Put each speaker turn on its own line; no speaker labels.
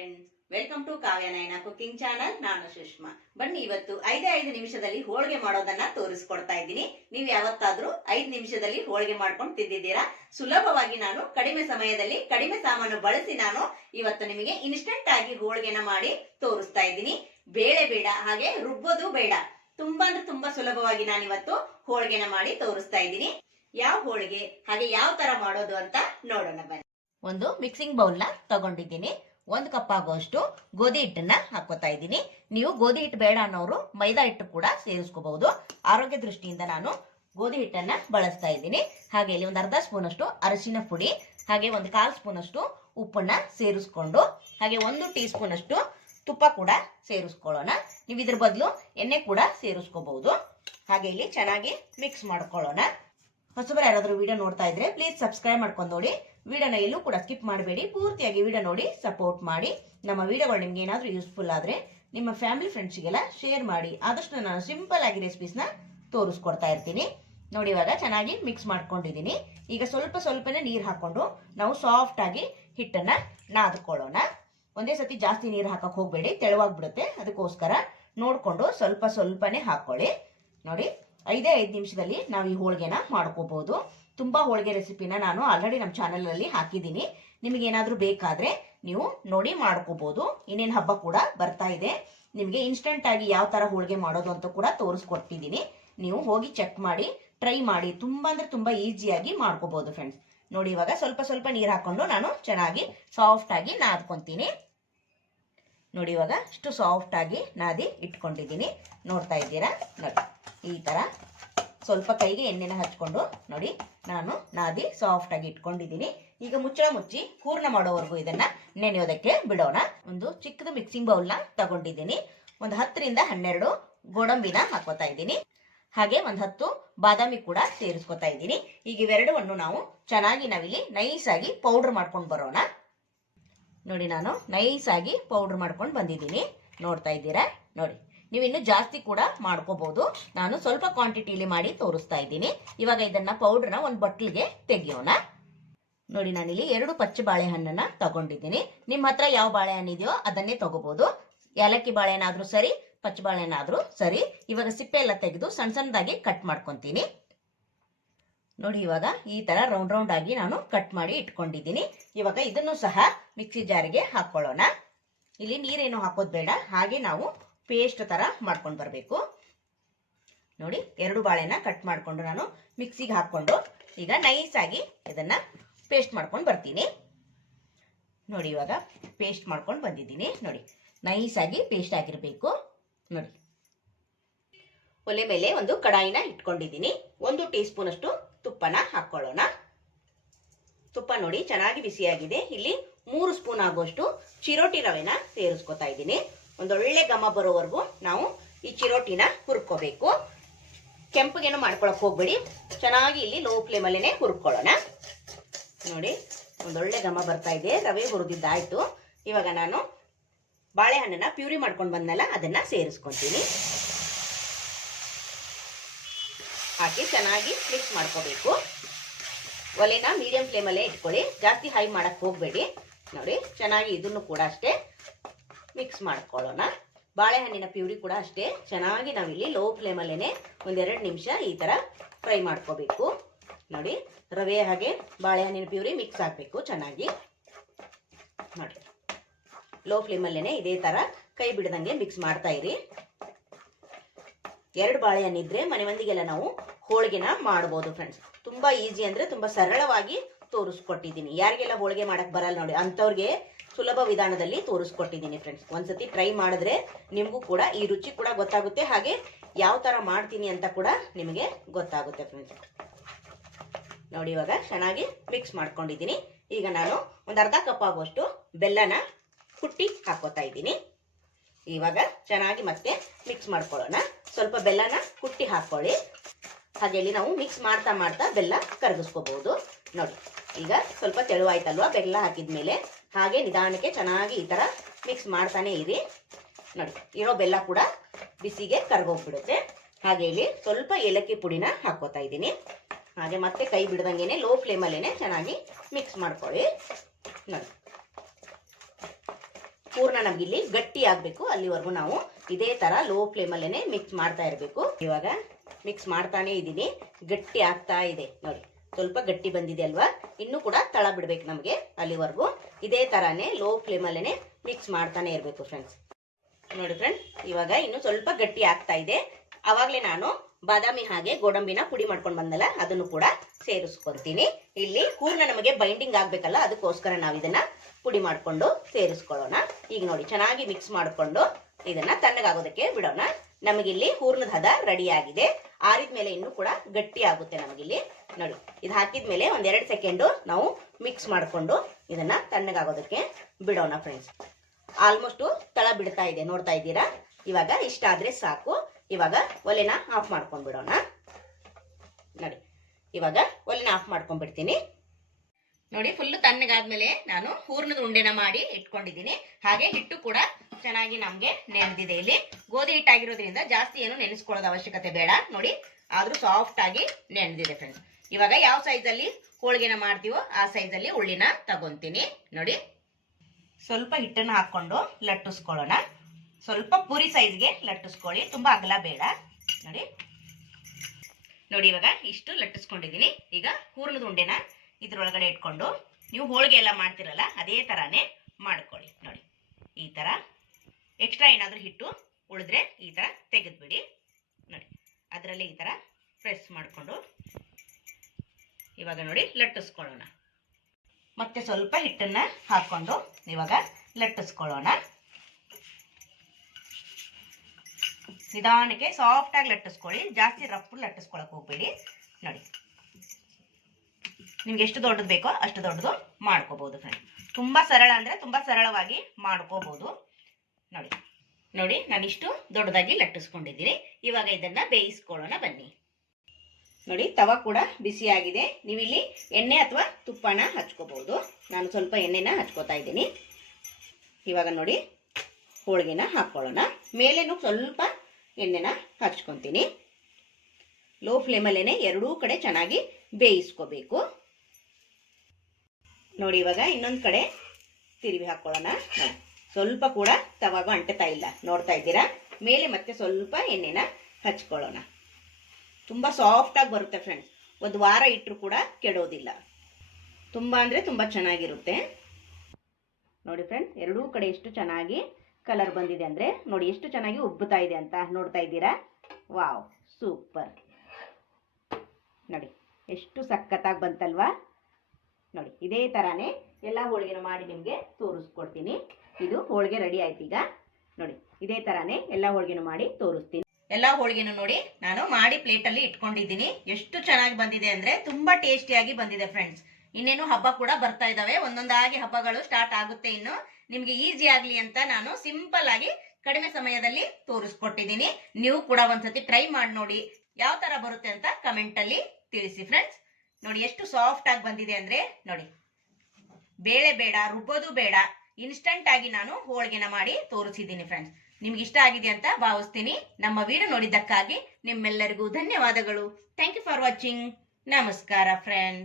Friends welcome to Kavyanayana cooking channel ನಾನು ಸುಷ್ಮಾ. ಬನ್ನಿ, ಇವತ್ತು ಐದೇ ಐದು ನಿಮಿಷದಲ್ಲಿ ಹೋಳಿಗೆ ಮಾಡೋದನ್ನ ತೋರಿಸ್ಕೊಡ್ತಾ ಇದ್ದೀನಿ. ನೀವು ಯಾವತ್ತಾದ್ರೂ ಐದ್ ನಿಮಿಷದಲ್ಲಿ ಹೋಳಿಗೆ ಮಾಡ್ಕೊಂಡು ತಿಂದಿದ್ದೀರಾ? ಸುಲಭವಾಗಿ ನಾನು ಕಡಿಮೆ ಸಮಯದಲ್ಲಿ ಕಡಿಮೆ ಸಾಮಾನು ಬಳಸಿ ನಾನು ಇವತ್ತು ನಿಮಗೆ ಇನ್ಸ್ಟೆಂಟ್ ಆಗಿ ಹೋಳಿಗೆನ ಮಾಡಿ ತೋರಿಸ್ತಾ ಇದ್ದೀನಿ. ಬೇಳೆ ಬೇಡ, ಹಾಗೆ ರುಬ್ಬೋದು ಬೇಡ. ತುಂಬಾ ಅಂದ್ರೆ ತುಂಬಾ ಸುಲಭವಾಗಿ ನಾನು ಇವತ್ತು ಹೋಳಿಗೆನ ಮಾಡಿ ತೋರಿಸ್ತಾ ಇದ್ದೀನಿ. ಯಾವ ಹೋಳಿಗೆ, ಹಾಗೆ ಯಾವ ತರ ಮಾಡೋದು ಅಂತ ನೋಡೋಣ ಬನ್ನಿ. ಒಂದು ಮಿಕ್ಸಿಂಗ್ ಬೌಲ್ನ ತಗೊಂಡಿದ್ದೀನಿ. ಒಂದು ಕಪ್ ಆಗುವಷ್ಟು ಗೋಧಿ ಹಿಟ್ಟನ್ನ ಹಾಕೋತಾ ಇದ್ದೀನಿ. ನೀವು ಗೋಧಿ ಹಿಟ್ಟು ಬೇಡ ಅನ್ನೋರು ಮೈದಾ ಹಿಟ್ಟು ಕೂಡ ಸೇರಿಸ್ಕೋಬಹುದು. ಆರೋಗ್ಯ ದೃಷ್ಟಿಯಿಂದ ನಾನು ಗೋಧಿ ಹಿಟ್ಟನ್ನ ಬಳಸ್ತಾ ಇದ್ದೀನಿ. ಹಾಗೆ ಇಲ್ಲಿ ಒಂದು ಅರ್ಧ ಸ್ಪೂನ್ ಅಷ್ಟು ಅರಶಿನ ಪುಡಿ, ಹಾಗೆ ಒಂದು ಕಾಲು ಸ್ಪೂನ್ ಅಷ್ಟು ಉಪ್ಪನ್ನ ಸೇರಿಸ್ಕೊಂಡು, ಹಾಗೆ ಒಂದು ಟೀ ಸ್ಪೂನ್ ಅಷ್ಟು ತುಪ್ಪ ಕೂಡ ಸೇರಿಸ್ಕೊಳ್ಳೋಣ. ನೀವು ಇದ್ರ ಬದಲು ಎಣ್ಣೆ ಕೂಡ ಸೇರಿಸ್ಕೋಬಹುದು. ಹಾಗೆ ಇಲ್ಲಿ ಚೆನ್ನಾಗಿ ಮಿಕ್ಸ್ ಮಾಡ್ಕೊಳ್ಳೋಣ. ಹೊಸಬರು ಯಾರಾದರೂ ವಿಡಿಯೋ ನೋಡ್ತಾ ಇದ್ರೆ ಪ್ಲೀಸ್ ಸಬ್ಸ್ಕ್ರೈಬ್ ಮಾಡ್ಕೊಂಡು ನೋಡಿ. ವಿಡಿಯೋನ ಎಲ್ಲೂ ಕೂಡ ಸ್ಕಿಪ್ ಮಾಡಬೇಡಿ. ಪೂರ್ತಿಯಾಗಿ ವಿಡಿಯೋ ನೋಡಿ ಸಪೋರ್ಟ್ ಮಾಡಿ. ನಮ್ಮ ವಿಡಿಯೋಗಳು ನಿಮ್ಗೆ ಏನಾದರೂ ಯೂಸ್ಫುಲ್ ಆದರೆ ನಿಮ್ಮ ಫ್ಯಾಮಿಲಿ ಫ್ರೆಂಡ್ಸ್ಗೆಲ್ಲ ಶೇರ್ ಮಾಡಿ. ಆದಷ್ಟು ನಾನು ಸಿಂಪಲ್ ಆಗಿ ರೆಸಿಪೀಸ್ನ ತೋರಿಸ್ಕೊಡ್ತಾ ಇರ್ತೀನಿ. ನೋಡಿ ಇವಾಗ ಚೆನ್ನಾಗಿ ಮಿಕ್ಸ್ ಮಾಡ್ಕೊಂಡಿದ್ದೀನಿ. ಈಗ ಸ್ವಲ್ಪ ಸ್ವಲ್ಪನೇ ನೀರು ಹಾಕ್ಕೊಂಡು ನಾವು ಸಾಫ್ಟ್ ಆಗಿ ಹಿಟ್ಟನ್ನ ನಾದ್ಕೊಳ್ಳೋಣ. ಒಂದೇ ಸತಿ ಜಾಸ್ತಿ ನೀರು ಹಾಕಕ್ ಹೋಗ್ಬೇಡಿ. ತೆಳುವಾಗ್ಬಿಡುತ್ತೆ. ಅದಕ್ಕೋಸ್ಕರ ನೋಡಿಕೊಂಡು ಸ್ವಲ್ಪ ಸ್ವಲ್ಪನೇ ಹಾಕ್ಕೊಳ್ಳಿ. ನೋಡಿ. ಐದೇ ಐದು ನಿಮಿಷದಲ್ಲಿ ನಾವು ಈ ಹೋಳಿಗೆನ ಮಾಡ್ಕೋಬಹುದು. ತುಂಬಾ ಹೋಳಿಗೆ ರೆಸಿಪಿನ ನಾನು ಆಲ್ರೆಡಿ ನಮ್ಮ ಚಾನೆಲ್ನಲ್ಲಿ ಹಾಕಿದ್ದೀನಿ. ನಿಮಗೆ ಏನಾದರೂ ಬೇಕಾದ್ರೆ ನೀವು ನೋಡಿ ಮಾಡ್ಕೋಬಹುದು. ಇನ್ನೇನು ಹಬ್ಬ ಕೂಡ ಬರ್ತಾ ಇದೆ. ನಿಮಗೆ ಇನ್ಸ್ಟೆಂಟ್ ಆಗಿ ಯಾವ ತರ ಹೋಳಿಗೆ ಮಾಡೋದು ಅಂತ ಕೂಡ ತೋರಿಸ್ಕೊಟ್ಟಿದ್ದೀನಿ. ನೀವು ಹೋಗಿ ಚೆಕ್ ಮಾಡಿ ಟ್ರೈ ಮಾಡಿ. ತುಂಬಾ ಅಂದ್ರೆ ತುಂಬಾ ಈಸಿಯಾಗಿ ಮಾಡ್ಕೋಬಹುದು ಫ್ರೆಂಡ್ಸ್ ನೋಡಿ ಇವಾಗ ಸ್ವಲ್ಪ ಸ್ವಲ್ಪ ನೀರು ಹಾಕೊಂಡು ನಾನು ಚೆನ್ನಾಗಿ ಸಾಫ್ಟ್ ಆಗಿ ನಾದ್ಕೊಂತೀನಿ. ನೋಡಿ ಇವಾಗ ಇಷ್ಟು ಸಾಫ್ಟ್ ಆಗಿ ನಾದಿ ಇಟ್ಕೊಂಡಿದ್ದೀನಿ. ನೋಡ್ತಾ ಇದ್ದೀರಾ? ನೋಡಿ, ಈ ತರ. ಸ್ವಲ್ಪ ಕೈಗೆ ಎಣ್ಣೆನ ಹಚ್ಕೊಂಡು ನೋಡಿ, ನಾನು ನಾದಿ ಸಾಫ್ಟ್ ಆಗಿ ಇಟ್ಕೊಂಡಿದ್ದೀನಿ. ಈಗ ಮುಚ್ಚಳ ಮುಚ್ಚಿ ಹೂರ್ಣ ಮಾಡೋವರೆಗೂ ಇದನ್ನ ನೆನೆಯೋದಕ್ಕೆ ಬಿಡೋಣ. ಒಂದು ಚಿಕ್ಕದು ಮಿಕ್ಸಿಂಗ್ ಬೌಲ್ನ ತಗೊಂಡಿದ್ದೀನಿ. ಒಂದು ಹತ್ತರಿಂದ ಹನ್ನೆರಡು ಗೋಡಂಬಿನ ಹಾಕೋತಾ ಇದ್ದೀನಿ. ಹಾಗೆ ಒಂದು ಹತ್ತು ಬಾದಾಮಿ ಕೂಡ ಸೇರಿಸ್ಕೊತಾ ಇದ್ದೀನಿ. ಈಗ ಇವೆರಡವನ್ನು ನಾವು ಚೆನ್ನಾಗಿ ನಾವಿಲ್ಲಿ ನೈಸ್ ಆಗಿ ಪೌಡರ್ ಮಾಡ್ಕೊಂಡು ಬರೋಣ. ನೋಡಿ ನಾನು ನೈಸ್ ಆಗಿ ಪೌಡರ್ ಮಾಡ್ಕೊಂಡು ಬಂದಿದ್ದೀನಿ. ನೋಡ್ತಾ ಇದ್ದೀರಾ? ನೋಡಿ, ನೀವು ಇನ್ನು ಜಾಸ್ತಿ ಕೂಡ ಮಾಡ್ಕೋಬಹುದು ನಾನು ಸ್ವಲ್ಪ ಕ್ವಾಂಟಿಟಿಲಿ ಮಾಡಿ ತೋರಿಸ್ತಾ ಇದ್ದೀನಿ. ಇವಾಗ ಇದನ್ನ ಪೌಡರ್ನ ಒಂದು ಬಟ್ಲಿಗೆ ತೆಗಿಯೋಣ. ನೋಡಿ, ನಾನಿಲ್ಲಿ ಎರಡು ಪಚ್ಚ ಬಾಳೆಹಣ್ಣನ್ನ ತಗೊಂಡಿದ್ದೀನಿ. ನಿಮ್ಮ ಹತ್ರ ಯಾವ ಬಾಳೆಹಣ್ಣು ಇದೆಯೋ ಅದನ್ನೇ ತಗೋಬಹುದು ಏಲಕ್ಕಿ ಬಾಳೆಹಣ್ಣಾದ್ರೂ ಸರಿ, ಪಚ್ಚ ಬಾಳೆಹಣ್ಣಾದ್ರೂ ಸರಿ. ಇವಾಗ ಸಿಪ್ಪೆ ಎಲ್ಲ ತೆಗೆದು ಸಣ್ಣ ಸಣ್ಣದಾಗಿ ಕಟ್ ಮಾಡ್ಕೊಂತೀನಿ. ನೋಡಿ, ಇವಾಗ ಈ ತರ ರೌಂಡ್ ರೌಂಡ್ ಆಗಿ ನಾನು ಕಟ್ ಮಾಡಿ ಇಟ್ಕೊಂಡಿದ್ದೀನಿ. ಇವಾಗ ಇದನ್ನು ಸಹ ಮಿಕ್ಸಿ ಜಾರಿಗೆ ಹಾಕೊಳ್ಳೋಣ. ಇಲ್ಲಿ ನೀರೇನು ಹಾಕೋದು ಬೇಡ, ಹಾಗೆ ನಾವು ಪೇಸ್ಟ್ ತರ ಮಾಡ್ಕೊಂಡು ಬರಬೇಕು. ನೋಡಿ, ಎರಡು ಬಾಳೆನ ಕಟ್ ಮಾಡಿಕೊಂಡು ನಾನು ಮಿಕ್ಸಿಗೆ ಹಾಕೊಂಡು ಈಗ ನೈಸ್ ಆಗಿ ಇದನ್ನ ಪೇಸ್ಟ್ ಮಾಡ್ಕೊಂಡು ಬರ್ತೀನಿ. ನೋಡಿ, ಇವಾಗ ಪೇಸ್ಟ್ ಮಾಡ್ಕೊಂಡು ಬಂದಿದ್ದೀನಿ. ನೋಡಿ ನೈಸ್ ಆಗಿ ಪೇಸ್ಟ್ ಆಗಿರಬೇಕು. ನೋಡಿ, ಒಲೆ ಮೇಲೆ ಒಂದು ಕಡಾಯಿನ ಇಟ್ಕೊಂಡಿದ್ದೀನಿ. ಒಂದು ಟೀ ಸ್ಪೂನ್ ಅಷ್ಟು ತುಪ್ಪನ ಹಾಕ್ಕೊಳ್ಳೋಣ ತುಪ್ಪ ನೋಡಿ ಚೆನ್ನಾಗಿ ಬಿಸಿಯಾಗಿದೆ. ಇಲ್ಲಿ ಮೂರು ಸ್ಪೂನ್ ಆಗುವಷ್ಟು ಚಿರೋಟಿ ರವೆನ ಸೇರಿಸ್ಕೊತಾ ಇದ್ದೀನಿ. ಒಂದೊಳ್ಳೆ ಘಮ ಬರೋವರೆಗೂ ನಾವು ಈ ಚಿರೋಟಿನ ಹುರ್ಕೋಬೇಕು. ಕೆಂಪಗೇನು ಮಾಡ್ಕೊಳಕ್ ಹೋಗ್ಬೇಡಿ. ಚೆನ್ನಾಗಿ ಇಲ್ಲಿ ಲೋ ಫ್ಲೇಮಲ್ಲೇ ಹುರ್ಕೊಳ್ಳೋಣ. ನೋಡಿ ಒಂದೊಳ್ಳೆ ಘಮ ಬರ್ತಾ ಇದೆ. ರವೆ ಹುರಿದಿದ್ದಾಯ್ತು. ಇವಾಗ ನಾನು ಬಾಳೆಹಣ್ಣನ್ನ ಪ್ಯೂರಿ ಮಾಡ್ಕೊಂಡು ಬಂದ್ನಲ್ಲ, ಅದನ್ನ ಸೇರಿಸ್ಕೊಂತೀನಿ. ಹಾಕಿ ಚೆನ್ನಾಗಿ ಮಿಕ್ಸ್ ಮಾಡ್ಕೋಬೇಕು. ಒಲೆನ ಮೀಡಿಯಂ ಫ್ಲೇಮಲ್ಲೇ ಇಟ್ಕೊಳ್ಳಿ. ಜಾಸ್ತಿ ಹೈ ಮಾಡಕ್ಕೆ ಹೋಗಬೇಡಿ. ನೋಡಿ, ಚೆನ್ನಾಗಿ ಇದನ್ನು ಕೂಡ ಅಷ್ಟೇ ಮಿಕ್ಸ್ ಮಾಡ್ಕೊಳ್ಳೋಣ. ಬಾಳೆಹಣ್ಣಿನ ಪ್ಯೂರಿ ಕೂಡ ಅಷ್ಟೇ. ಚೆನ್ನಾಗಿ ನಾವಿಲ್ಲಿ ಲೋ ಫ್ಲೇಮಲ್ಲೇ ಒಂದೆರಡು ನಿಮಿಷ ಈ ಥರ ಫ್ರೈ ಮಾಡ್ಕೋಬೇಕು. ನೋಡಿ, ರವೆ ಹಾಗೆ ಬಾಳೆಹಣ್ಣಿನ ಪ್ಯೂರಿ ಮಿಕ್ಸ್ ಹಾಕಬೇಕು ಚೆನ್ನಾಗಿ. ನೋಡಿ ಲೋ ಫ್ಲೇಮಲ್ಲೇ ಇದೇ ಥರ ಕೈ ಬಿಡದಂಗೆ ಮಿಕ್ಸ್ ಮಾಡ್ತಾ ಇರಿ. ಎರಡು ಬಾಳೆಹಣ್ಣಿದ್ರೆ ಮನೆ ಮಂದಿಗೆಲ್ಲ ನಾವು ಹೋಳಿಗೆನ ಮಾಡ್ಬೋದು ಫ್ರೆಂಡ್ಸ್ ತುಂಬಾ ಈಸಿ ಅಂದ್ರೆ ತುಂಬಾ ಸರಳವಾಗಿ ತೋರಿಸ್ಕೊಟ್ಟಿದ್ದೀನಿ. ಯಾರಿಗೆಲ್ಲ ಹೋಳಿಗೆ ಮಾಡಕ್ ಬರಲ್ಲ ನೋಡಿ, ಅಂಥವ್ರಿಗೆ ಸುಲಭ ವಿಧಾನದಲ್ಲಿ ತೋರಿಸ್ಕೊಟ್ಟಿದ್ದೀನಿ ಫ್ರೆಂಡ್ಸ್ ಒಂದ್ಸತಿ ಟ್ರೈ ಮಾಡಿದ್ರೆ ನಿಮಗೂ ಕೂಡ ಈ ರುಚಿ ಕೂಡ ಗೊತ್ತಾಗುತ್ತೆ. ಹಾಗೆ ಯಾವ ತರ ಮಾಡ್ತೀನಿ ಅಂತ ಕೂಡ ನಿಮಗೆ ಗೊತ್ತಾಗುತ್ತೆ ಫ್ರೆಂಡ್ಸ್ ನೋಡಿ ಇವಾಗ ಚೆನ್ನಾಗಿ ಮಿಕ್ಸ್ ಮಾಡ್ಕೊಂಡಿದ್ದೀನಿ. ಈಗ ನಾನು ಒಂದು ಅರ್ಧ ಕಪ್ ಆಗುವಷ್ಟು ಬೆಲ್ಲನ ಕುಟ್ಟಿ ಹಾಕೋತಾ ಇದ್ದೀನಿ. ಇವಾಗ ಚೆನ್ನಾಗಿ ಮತ್ತೆ ಮಿಕ್ಸ್ ಮಾಡ್ಕೊಳ್ಳೋಣ. ಸ್ವಲ್ಪ ಬೆಲ್ಲನ ಕುಟ್ಟಿ ಹಾಕೊಳ್ಳಿ. ಹಾಗೆ ಇಲ್ಲಿ ನಾವು ಮಿಕ್ಸ್ ಮಾಡ್ತಾ ಮಾಡ್ತಾ ಬೆಲ್ಲ ಕರಗಿಸ್ಕೋಬಹುದು ನೋಡಿ, ಈಗ ಸ್ವಲ್ಪ ತೆಳುವಾಯ್ತಲ್ವಾ? ಬೆಲ್ಲ ಹಾಕಿದ್ಮೇಲೆ ಹಾಗೆ ನಿಧಾನಕ್ಕೆ ಚೆನ್ನಾಗಿ ಈ ತರ ಮಿಕ್ಸ್ ಮಾಡ್ತಾನೆ ಇರಿ. ನೋಡಿ, ಇರೋ ಬೆಲ್ಲ ಕೂಡ ಬಿಸಿಗೆ ಕರ್ಗೋಗ್ಬಿಡುತ್ತೆ. ಹಾಗೆ ಇಲ್ಲಿ ಸ್ವಲ್ಪ ಏಲಕ್ಕಿ ಪುಡಿನ ಹಾಕೋತಾ ಇದ್ದೀನಿ. ಹಾಗೆ ಮತ್ತೆ ಕೈ ಬಿಡ್ದಂಗೆನೆ ಲೋ ಫ್ಲೇಮಲ್ಲೇನೆ ಚೆನ್ನಾಗಿ ಮಿಕ್ಸ್ ಮಾಡ್ಕೊಳ್ಳಿ. ನೋಡಿ ಪೂರ್ಣ ನಮ್ಗಿಲ್ಲಿ ಗಟ್ಟಿ ಆಗಬೇಕು. ಅಲ್ಲಿವರೆಗೂ ನಾವು ಇದೇ ಥರ ಲೋ ಫ್ಲೇಮಲ್ಲೇ ಮಿಕ್ಸ್ ಮಾಡ್ತಾ ಇರಬೇಕು. ಇವಾಗ ಮಿಕ್ಸ್ ಮಾಡ್ತಾನೆ ಇದ್ದೀನಿ. ಗಟ್ಟಿ ಆಗ್ತಾ ಇದೆ. ನೋಡಿ, ಸ್ವಲ್ಪ ಗಟ್ಟಿ ಬಂದಿದೆ ಅಲ್ವಾ? ಇನ್ನೂ ಕೂಡ ತಳ ಬಿಡ್ಬೇಕು ನಮಗೆ ಅಲ್ಲಿವರೆಗೂ. ಇದೇ ಥರನೇ ಲೋ ಫ್ಲೇಮಲ್ಲೇ ಮಿಕ್ಸ್ ಮಾಡ್ತಾನೆ ಇರಬೇಕು ಫ್ರೆಂಡ್ಸ್ ನೋಡಿ ಫ್ರೆಂಡ್ಸ್ ಇವಾಗ ಇನ್ನು ಸ್ವಲ್ಪ ಗಟ್ಟಿ ಆಗ್ತಾ ಇದೆ. ಅವಾಗಲೇ ನಾನು ಬಾದಾಮಿ ಹಾಗೆ ಗೋಡಂಬಿನ ಪುಡಿ ಮಾಡ್ಕೊಂಡು ಬಂದಲ್ಲ, ಅದನ್ನು ಕೂಡ ಸೇರಿಸ್ಕೊಳ್ತೀನಿ. ಇಲ್ಲಿ ಹೂರ್ಣ ನಮಗೆ ಬೈಂಡಿಂಗ್ ಆಗ್ಬೇಕಲ್ಲ, ಅದಕ್ಕೋಸ್ಕರ ನಾವು ಇದನ್ನ ಪುಡಿ ಮಾಡಿಕೊಂಡು ಸೇರಿಸ್ಕೊಳ್ಳೋಣ. ಈಗ ನೋಡಿ, ಚೆನ್ನಾಗಿ ಮಿಕ್ಸ್ ಮಾಡಿಕೊಂಡು ಇದನ್ನ ತಣ್ಣಗಾಗೋದಕ್ಕೆ ಬಿಡೋಣ. ನಮಗಿಲ್ಲಿ ಹೂರ್ಣದ ಹದ ರೆಡಿ ಆಗಿದೆ. ಆರಿದ ಮೇಲೆ ಇನ್ನೂ ಕೂಡ ಗಟ್ಟಿ ಆಗುತ್ತೆ ನಮಗಿಲ್ಲಿ. ನೋಡಿ, ಇದು ಹಾಕಿದ ಮೇಲೆ ಒಂದೆರಡು ಸೆಕೆಂಡು ನಾವು ಮಿಕ್ಸ್ ಮಾಡಿಕೊಂಡು ಇದನ್ನ ತಣ್ಣಗಾಗೋದಕ್ಕೆ ಬಿಡೋಣ ಫ್ರೆಂಡ್ಸ್ ಆಲ್ಮೋಸ್ಟ್ ತಳ ಬಿಡ್ತಾ ಇದೆ, ನೋಡ್ತಾ ಇದ್ದೀರಾ? ಇವಾಗ ಇಷ್ಟ ಆದ್ರೆ ಸಾಕು. ಇವಾಗ ಒಲೆನ ಆಫ್ ಮಾಡ್ಕೊಂಡ್ಬಿಡೋಣ. ನೋಡಿ, ಇವಾಗ ಒಲೆನ ಆಫ್ ಮಾಡ್ಕೊಂಡ್ಬಿಡ್ತೀನಿ. ನೋಡಿ ಫುಲ್ ತಣ್ಣಗಾದ್ಮೇಲೆ ನಾನು ಹೂರ್ಣದ ಉಂಡೆನ ಮಾಡಿ ಇಟ್ಕೊಂಡಿದ್ದೀನಿ. ಹಾಗೆ ಹಿಟ್ಟು ಕೂಡ ಚೆನ್ನಾಗಿ ನಮ್ಗೆ ನೆನೆದಿದೆ ಇಲ್ಲಿ. ಗೋಧಿ ಹಿಟ್ಟಾಗಿರೋದ್ರಿಂದ ಜಾಸ್ತಿ ಏನು ನೆನೆಸ್ಕೊಳ್ಳೋದು ಅವಶ್ಯಕತೆ ಬೇಡ. ನೋಡಿ, ಆದ್ರೂ ಸಾಫ್ಟ್ ಆಗಿ ನೆನೆದಿದೆ ಫ್ರೆಂಡ್ಸ್ ಇವಾಗ ಯಾವ ಸೈಜಲ್ಲಿ ಹೋಳಿಗೆನ ಮಾಡ್ತೀವೋ ಆ ಸೈಜಲ್ಲಿ ಉಳ್ಳಿನ ತಗೊಂತೀನಿ. ನೋಡಿ, ಸ್ವಲ್ಪ ಹಿಟ್ಟನ್ನು ಹಾಕೊಂಡು ಲಟ್ಟಿಸ್ಕೊಳ್ಳೋಣ. ಸ್ವಲ್ಪ ಪೂರಿ ಸೈಜ್ಗೆ ಲಟ್ಟಿಸ್ಕೊಳ್ಳಿ. ತುಂಬಾ ಅಗಲ ಬೇಡ. ನೋಡಿ. ನೋಡಿ, ಇವಾಗ ಇಷ್ಟು ಲಟ್ಟಿಸ್ಕೊಂಡಿದ್ದೀನಿ. ಈಗ ಹೂರ್ಣದ ಉಂಡೆನ ಇದ್ರೊಳಗಡೆ ಇಟ್ಕೊಂಡು ನೀವು ಹೋಳಿಗೆ ಎಲ್ಲ ಮಾಡ್ತಿರಲ್ಲ, ಅದೇ ಥರನೇ ಮಾಡ್ಕೊಳ್ಳಿ. ನೋಡಿ, ಈ ಥರ ಎಕ್ಸ್ಟ್ರಾ ಏನಾದರೂ ಹಿಟ್ಟು ಉಳಿದ್ರೆ ಈ ಥರ ತೆಗೆದ್ಬಿಡಿ. ನೋಡಿ, ಅದರಲ್ಲಿ ಈ ಥರ ಪ್ರೆಸ್ ಮಾಡಿಕೊಂಡು ಇವಾಗ ನೋಡಿ ಲಟ್ಟಿಸ್ಕೊಳ್ಳೋಣ. ಮತ್ತೆ ಸ್ವಲ್ಪ ಹಿಟ್ಟನ್ನ ಹಾಕೊಂಡು ಇವಾಗ ಲಟ್ಟಿಸ್ಕೊಳ್ಳೋಣ. ನಿಧಾನಕ್ಕೆ ಸಾಫ್ಟಾಗಿ ಲಟ್ಟಿಸ್ಕೊಳ್ಳಿ, ಜಾಸ್ತಿ ರಫ್ ಲಟ್ಟಿಸ್ಕೊಳಕ್ ಹೋಗ್ಬೇಡಿ. ನೋಡಿ. ನಿಮ್ಗೆ ಎಷ್ಟು ದೊಡ್ಡದು ಬೇಕೋ ಅಷ್ಟು ದೊಡ್ಡದು ಮಾಡ್ಕೋಬಹುದು ಫ್ರೆಂಡ್ ತುಂಬಾ ಸರಳ ಅಂದ್ರೆ ತುಂಬಾ ಸರಳವಾಗಿ ಮಾಡ್ಕೋಬಹುದು ನೋಡಿ. ನೋಡಿ ನಾನಿಷ್ಟು ದೊಡ್ಡದಾಗಿ ಲಟ್ಟಿಸ್ಕೊಂಡಿದ್ದೀನಿ. ಇವಾಗ ಇದನ್ನ ಬೇಯಿಸ್ಕೊಳ್ಳೋಣ ಬನ್ನಿ. ನೋಡಿ, ತವ ಕೂಡ ಬಿಸಿಯಾಗಿದೆ ನೀವಿಲ್ಲಿ ಎಣ್ಣೆ ಅಥವಾ ತುಪ್ಪನ ಹಚ್ಕೋಬಹುದು ನಾನು ಸ್ವಲ್ಪ ಎಣ್ಣೆನ ಹಚ್ಕೋತಾ ಇದ್ದೀನಿ. ಇವಾಗ ನೋಡಿ, ಹೋಳಿಗೆನ ಹಾಕ್ಕೊಳ್ಳೋಣ. ಮೇಲೇನು ಸ್ವಲ್ಪ ಎಣ್ಣೆನ ಹಚ್ಕೊತೀನಿ ಲೋ ಫ್ಲೇಮಲ್ಲೇ ಎರಡೂ ಕಡೆ ಚೆನ್ನಾಗಿ ಬೇಯಿಸ್ಕೋಬೇಕು. ನೋಡಿ, ಇವಾಗ ಇನ್ನೊಂದು ಕಡೆ ತಿರುವಿ ಹಾಕ್ಕೊಳ್ಳೋಣ. ಸ್ವಲ್ಪ ಕೂಡ ತವಾಗ ಅಂಟತಾ ಇಲ್ಲ. ನೋಡ್ತಾ ಇದ್ದೀರಾ? ಮೇಲೆ ಮತ್ತೆ ಸ್ವಲ್ಪ ಎಣ್ಣೆನ ಹಚ್ಕೊಳ್ಳೋಣ. ತುಂಬ ಸಾಫ್ಟಾಗಿ ಬರುತ್ತೆ ಫ್ರೆಂಡ್ಸ್ ಒಂದು ವಾರ ಇಟ್ಟರು ಕೂಡ ಕೆಡೋದಿಲ್ಲ. ತುಂಬ ಅಂದರೆ ತುಂಬ ಚೆನ್ನಾಗಿರುತ್ತೆ. ನೋಡಿ ಫ್ರೆಂಡ್ಸ್ ಎರಡೂ ಕಡೆ ಎಷ್ಟು ಚೆನ್ನಾಗಿ ಕಲರ್ ಬಂದಿದೆ ಅಂದರೆ ನೋಡಿ ಎಷ್ಟು ಚೆನ್ನಾಗಿ ಉಬ್ಬುತ್ತಾ ಇದೆ ಅಂತ ನೋಡ್ತಾ ಇದ್ದೀರಾ? ವಾವ್ ಸೂಪರ್ ನೋಡಿ, ಎಷ್ಟು ಸಖತ್ತಾಗಿ ಬಂತಲ್ವಾ? ನೋಡಿ, ಇದೇ ಥರನೇ ಎಲ್ಲ ಹೋಳಿಗೆನ ಮಾಡಿ ನಿಮಗೆ ತೋರಿಸ್ಕೊಡ್ತೀನಿ. ಇದು ಹೋಳಿಗೆ ರೆಡಿ ಆಯ್ತು ಈಗ. ನೋಡಿ, ಇದೇ ಥರನೇ ಎಲ್ಲ ಹೋಳಿಗೆನೂ ಮಾಡಿ ತೋರಿಸ್ತೀನಿ. ಎಲ್ಲ ಹೋಳಿಗೆನೂ ನೋಡಿ ನಾನು ಮಾಡಿ ಪ್ಲೇಟಲ್ಲಿ ಇಟ್ಕೊಂಡಿದ್ದೀನಿ. ಎಷ್ಟು ಚೆನ್ನಾಗಿ ಬಂದಿದೆ ಅಂದರೆ ತುಂಬ ಟೇಸ್ಟಿಯಾಗಿ ಬಂದಿದೆ ಫ್ರೆಂಡ್ಸ್ ಇನ್ನೇನು ಹಬ್ಬ ಕೂಡ ಬರ್ತಾ ಇದ್ದಾವೆ ಒಂದೊಂದಾಗಿ ಹಬ್ಬಗಳು ಸ್ಟಾರ್ಟ್ ಆಗುತ್ತೆ ಇನ್ನು. ನಿಮ್ಗೆ ಈಸಿ ಆಗ್ಲಿ ಅಂತ ನಾನು ಸಿಂಪಲ್ ಆಗಿ ಕಡಿಮೆ ಸಮಯದಲ್ಲಿ ತೋರಿಸ್ಕೊಟ್ಟಿದ್ದೀನಿ ನೀವು ಕೂಡ ಒಂದ್ಸತಿ ಟ್ರೈ ಮಾಡಿ ನೋಡಿ ಯಾವ ತರ ಬರುತ್ತೆ ಅಂತ ಕಮೆಂಟ್ ಅಲ್ಲಿ ತಿಳಿಸಿ ಫ್ರೆಂಡ್ಸ್ ನೋಡಿ ಎಷ್ಟು ಸಾಫ್ಟ್ ಆಗಿ ಬಂದಿದೆ ಅಂದ್ರೆ ನೋಡಿ. ಬೇಳೆ ಬೇಡ, ರುಬ್ಬೋದು ಬೇಡ. ಇನ್ಸ್ಟಂಟ್ ಆಗಿ ನಾನು ಹೋಳಿಗೆನ ಮಾಡಿ ತೋರಿಸಿದ್ದೀನಿ ಫ್ರೆಂಡ್ಸ್ ನಿಮ್ಗೆ ಇಷ್ಟ ಆಗಿದೆ ಅಂತ ಭಾವಿಸ್ತೀನಿ. ನಮ್ಮ ವಿಡಿಯೋ ನೋಡಿದ್ದಕ್ಕಾಗಿ ನಿಮ್ಮೆಲ್ಲರಿಗೂ ಧನ್ಯವಾದಗಳು. ಥ್ಯಾಂಕ್ ಯು ಫಾರ್ ವಾಚಿಂಗ್ ನಮಸ್ಕಾರ ಫ್ರೆಂಡ್ಸ್